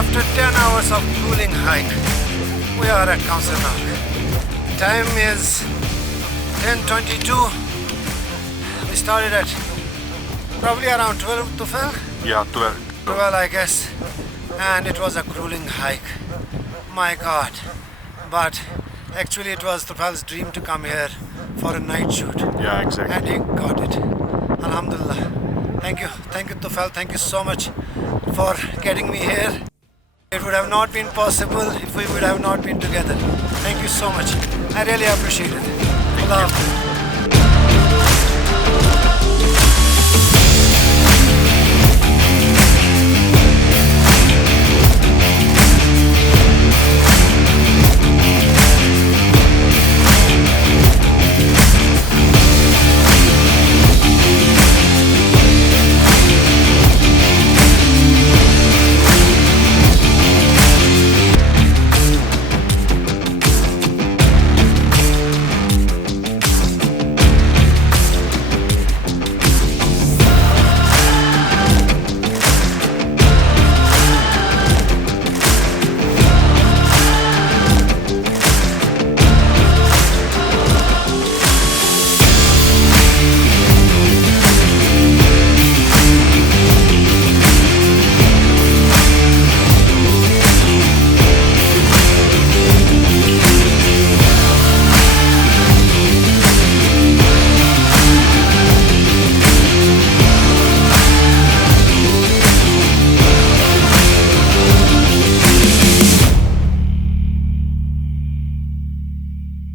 After 10 hours of grueling hike, we are at Kaunsar Nag. Time is 10:22. We started at probably around 12 to 12. Yeah, 12. 12, I guess. And it was a grueling hike. My God. But actually it was Tufal's dream to come here for a night shoot. Yeah, exactly. And he got it. Alhamdulillah. Thank you Tufal. Thank you so much for getting me here. It would have not been possible if we would have not been together. Thank you so much. I really appreciate it. Allah Hafiz.